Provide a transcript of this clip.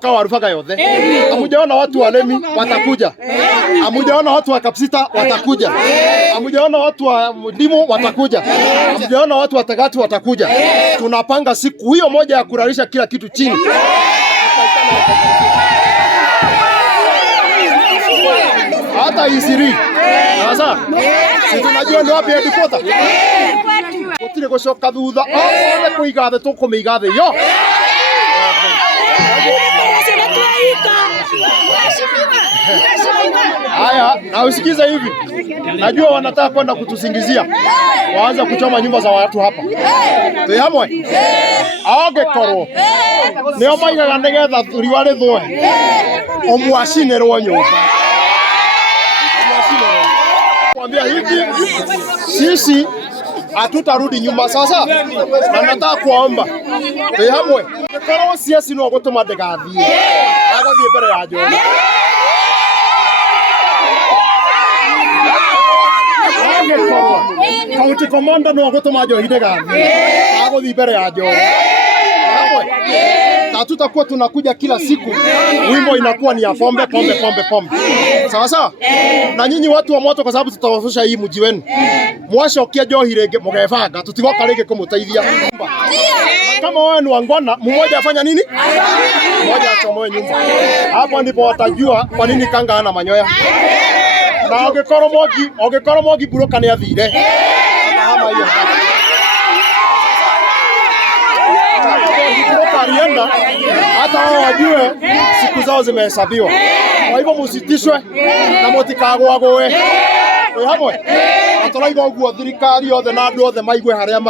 Kwa Warufaga yote. Hamujaona watu wa Lemi watakuja. Hamujaona watu wa Kapsita watakuja. Hamujaona watu wa Ndimo watakuja. Hamujaona watu wa Tagati watakuja. Tunapanga siku hiyo moja ya kuralisha kila kitu chini. Hata isiri. Sasa sisi tunajua ndio wapi headquarter. Kotile gushoka thutha. Ole kuigathe tukumigathe yo. Haya, na usikize hivi. Najua wanataka kwenda kutusingizia. Waanza kuchoma nyumba za watu hapa. Tuhamwe. Aoge koro. Neo maigaga nigetha riwa rithwe. Omwacinerwo nyumba. Kwambia hivi sisi hatutarudi nyumba sasa. Na nataka kuomba. Tuhamwe. Koro siasi no gutuma ndegathie. Agathie mbere ya Jehova. County commander no gutuma Njohi ndegathie. Agathie mbere ya Jehova. Na tutakuwa tunakuja kila siku. Wimbo inakuwa ni ya pombe. Sawa sawa? Na nyinyi watu wa moto, kwa sababu tutawafusha hii mji wenu. Mwashokia Njohi rege mugevanga tutigoka rege kumuteithia. Kama wewe ni wangwana, mmoja afanya nini? Mmoja achomoe nyumba. Hapo ndipo watajua kwa nini kanga hana manyoya. Na ogekoro mogi buroka ni athire. Hama hiyo. Alienda hata wao wajue siku zao zimehesabiwa. Kwa hivyo musitishwe na mutikagwagwe. Hamwe atolaiga uguo thirikari yothe na andu othe maigwe haria